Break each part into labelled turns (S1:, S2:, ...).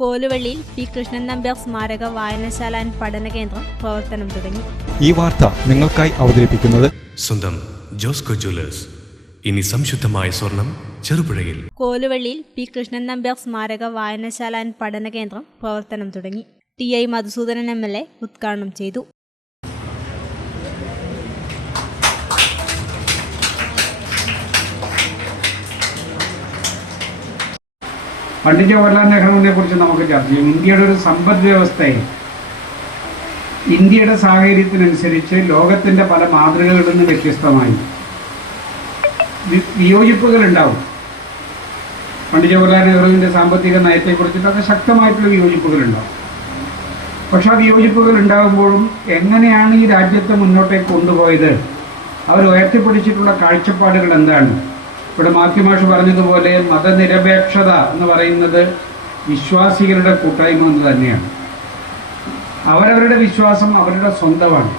S1: കോലുവള്ളിയിൽ P Krishnan Nambiar സ്മാരക വായനശാല and പഠന കേന്ദ്രം പ്രവർത്തനം തുടങ്ങി.
S2: ഈ വാർത്ത നിങ്ങൾക്കായി അവതരിപ്പിക്കുന്നത്
S3: സ്വന്തം ജോസ്കോ ജ്വല്ലേഴ്സ്. ഇനി സംശുദ്ധമായ സ്വർണം ചെറുപുഴയിൽ.
S1: കോലുവള്ളിയിൽ പി കൃഷ്ണൻ നമ്പ്യാർ സ്മാരക വായനശാല ആൻഡ് പഠന കേന്ദ്രം പ്രവർത്തനം തുടങ്ങി. T I Madhusoodanan M L A ഉദ്ഘാടനം ചെയ്തു.
S4: പണ്ഡിറ്റ് ജവഹർലാൽ നെഹ്റുവിനെ കുറിച്ച് നമുക്ക് ചർച്ച ചെയ്യാം. ഇന്ത്യയുടെ ഒരു സമ്പദ് വ്യവസ്ഥയിൽ ഇന്ത്യയുടെ സാഹചര്യത്തിനനുസരിച്ച് ലോകത്തിന്റെ പല മാതൃകകളിൽ നിന്ന് വ്യത്യസ്തമായി വിയോജിപ്പുകൾ ഉണ്ടാവും പണ്ഡിറ്റ് ജവഹർലാൽ നെഹ്റുവിന്റെ സാമ്പത്തിക നയത്തെക്കുറിച്ചിട്ടൊക്കെ ശക്തമായിട്ടുള്ള വിയോജിപ്പുകൾ ഉണ്ടാവും പക്ഷെ ആ വിയോജിപ്പുകൾ ഉണ്ടാകുമ്പോഴും എങ്ങനെയാണ് ഈ രാജ്യത്തെ മുന്നോട്ടേക്ക് കൊണ്ടുപോയത്? അവർ ഉയർത്തിപ്പിടിച്ചിട്ടുള്ള കാഴ്ചപ്പാടുകൾ എന്താണ്? ഇവിടെ മാത്യുമാഷ് പറഞ്ഞതുപോലെ മതനിരപേക്ഷത എന്ന് പറയുന്നത് വിശ്വാസികളുടെ കൂട്ടായ്മ എന്ന് തന്നെയാണ്. അവരവരുടെ വിശ്വാസം അവരുടെ സ്വന്തമാണ്.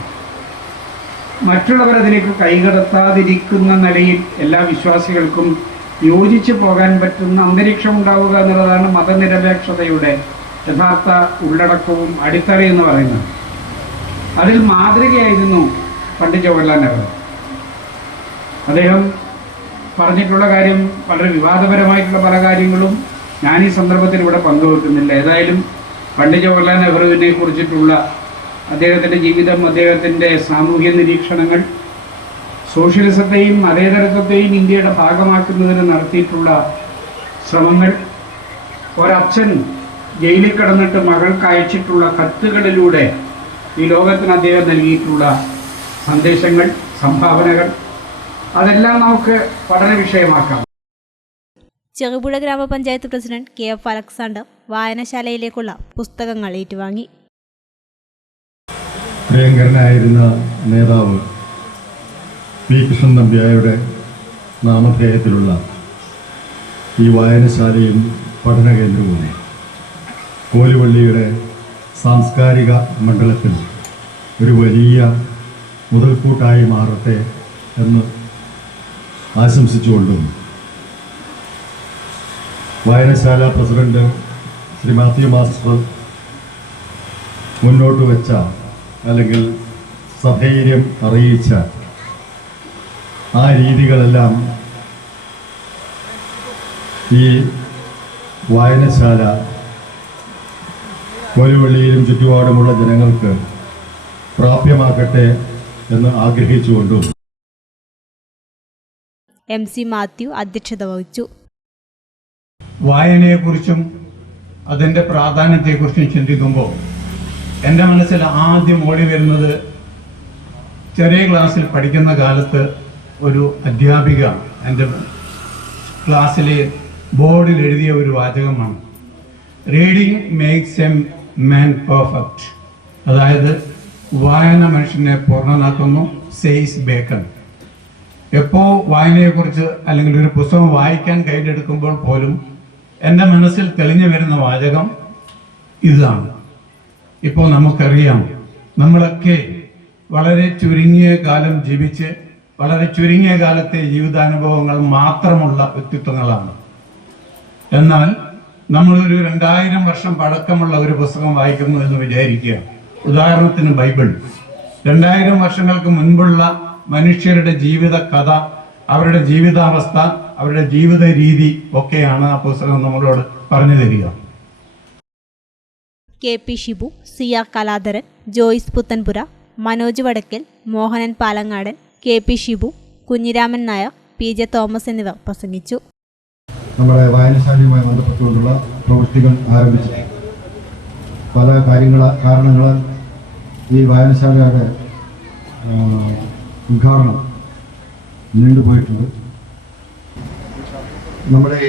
S4: മറ്റുള്ളവർ അതിലേക്ക് കൈകടത്താതിരിക്കുന്ന നിലയിൽ എല്ലാ വിശ്വാസികൾക്കും യോജിച്ച് പോകാൻ പറ്റുന്ന അന്തരീക്ഷം ഉണ്ടാവുക എന്നുള്ളതാണ് മതനിരപേക്ഷതയുടെ യഥാർത്ഥ ഉള്ളടക്കവും അടിത്തറയും എന്ന് പറയുന്നത്. അതിൽ മാതൃകയായിരുന്നു പണ്ഡിറ്റ് ജവഹർലാൽ നെഹ്റു. അദ്ദേഹം പറഞ്ഞിട്ടുള്ള കാര്യം വളരെ വിവാദപരമായിട്ടുള്ള പല കാര്യങ്ങളും ഞാൻ ഈ സന്ദർഭത്തിൽ ഇവിടെ പങ്കുവെക്കുന്നില്ല. ഏതായാലും പണ്ഡിറ്റ് ജവഹർലാൽ നെഹ്റുവിനെ കുറിച്ചിട്ടുള്ള അദ്ദേഹത്തിന്റെ ജീവിതം അദ്ദേഹത്തിന്റെ സാമൂഹ്യ നിരീക്ഷണങ്ങൾ സോഷ്യലിസത്തെയും മതേതരത്വത്തെയും ഇന്ത്യയുടെ ഭാഗമാക്കുന്നതിന് നടത്തിയിട്ടുള്ള ശ്രമങ്ങൾ ഒരച്ഛൻ ജയിലിൽ കിടന്നിട്ട് മകൾക്ക് അയച്ചിട്ടുള്ള കത്തുകളിലൂടെ ഈ ലോകത്തിന് അദ്ദേഹം നൽകിയിട്ടുള്ള സന്ദേശങ്ങൾ സംഭാവനകൾ അതെല്ലാം നമുക്ക് പഠന വിഷയമാക്കാം.
S1: ചെറുപുഴ ഗ്രാമപഞ്ചായത്ത് പ്രസിഡന്റ് കെ എഫ് അലക്സാണ്ടർ വായനശാലയിലേക്കുള്ള പുസ്തകങ്ങൾ ഏറ്റുവാങ്ങി.
S5: പ്രിയങ്കരനായിരുന്ന നേതാവ് പി കൃഷ്ണൻ നമ്പ്യായുടെ നാമധേയത്തിലുള്ള ഈ വായനശാലയും പഠന കേന്ദ്രവുമാണ് കോലുവള്ളിയുടെ സാംസ്കാരിക മണ്ഡലത്തിൽ ഒരു വലിയ മുതൽക്കൂട്ടായി മാറട്ടെ എന്ന് ആശംസിച്ചുകൊണ്ടും വായനശാല പ്രസിഡന്റ് ശ്രീ മാത്യു മാസ്റ്റർ മുന്നോട്ട് വെച്ച അല്ലെങ്കിൽ സധൈര്യം അറിയിച്ച ആ രീതികളെല്ലാം ഈ വായനശാല കോലുവള്ളിയിലും ചുറ്റുപാടുമുള്ള ജനങ്ങൾക്ക് പ്രാപ്യമാക്കട്ടെ എന്ന് ആഗ്രഹിച്ചുകൊണ്ടും
S1: എം സി മാത്യു അധ്യക്ഷത വഹിച്ചു.
S6: വായനയെക്കുറിച്ചും അതിന്റെ പ്രാധാന്യത്തെക്കുറിച്ചും ചിന്തിക്കുമ്പോൾ എന്റെ മനസ്സിൽ ആദ്യം ഓടി വരുന്നത് ചെറിയ ക്ലാസ്സിൽ പഠിക്കുന്ന കാലത്ത് ഒരു അധ്യാപിക എന്റെ ക്ലാസ്സിലെ ബോർഡിൽ എഴുതിയ ഒരു വാചകമാണ്. Reading makes a man perfect അതായത് വായന മനുഷ്യനെ പൂർണനാക്കുന്നു സെയ്സ് ബേക്കൺ എപ്പോൾ വായനയെക്കുറിച്ച് അല്ലെങ്കിൽ ഒരു പുസ്തകം വായിക്കാൻ കയ്യിലെടുക്കുമ്പോൾ പോലും എന്റെ മനസ്സിൽ തെളിഞ്ഞു വരുന്ന വാചകം ഇതാണ്. ഇപ്പോൾ നമുക്കറിയാം നമ്മളൊക്കെ വളരെ ചുരുങ്ങിയ കാലം ജീവിച്ച് വളരെ ചുരുങ്ങിയ കാലത്തെ ജീവിതാനുഭവങ്ങൾ മാത്രമുള്ള വ്യക്തിത്വങ്ങളാണ്. എന്നാൽ നമ്മളൊരു രണ്ടായിരം വർഷം പഴക്കമുള്ള ഒരു പുസ്തകം വായിക്കുന്നു എന്ന് വിചാരിക്കുക. ഉദാഹരണത്തിന് ബൈബിൾ. രണ്ടായിരം വർഷങ്ങൾക്ക് മുൻപുള്ള മനുഷ്യരുടെ ജീവിത കഥ അവരുടെ ജീവിതാവസ്ഥ അവരുടെ ജീവിത രീതി ഒക്കെയാണ് ആ പുസ്തകം നമ്മളോട് പറഞ്ഞു തരിക.
S1: K P Shibu C R Kaladharan Joyce Puthenpura Manoj Vadakkal Mohanan Palangadan K P Shibu Kunhiraman Nair P J Thomas എന്നിവർ പ്രസംഗിച്ചു.
S5: നമ്മുടെ വായനശാലയുമായി ബന്ധപ്പെട്ടുകൊണ്ടുള്ള പ്രവൃത്തികൾ ആരംഭിച്ചു. പല കാര്യങ്ങള കാരണങ്ങളാൽ ഈ വായനശാലയുടെ ഉദ്ഘാടനം നീണ്ടുപോയിട്ടുണ്ട് നമ്മുടെ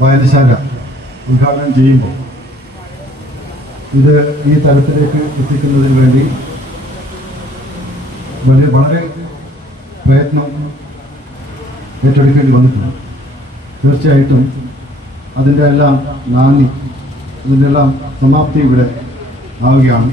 S5: വായനശാല ഉദ്ഘാടനം ചെയ്യുമ്പോൾ ഇത് ഈ തലത്തിലേക്ക് എത്തിക്കുന്നതിന് വേണ്ടി വലിയ വളരെ പ്രയത്നം ഏറ്റെടുക്കേണ്ടി വന്നിട്ടുണ്ട്. തീർച്ചയായിട്ടും അതിന്റെ എല്ലാം നാന്ദി അതിന്റെ എല്ലാം സമാപ്തി ഇവിടെ ആവുകയാണ്.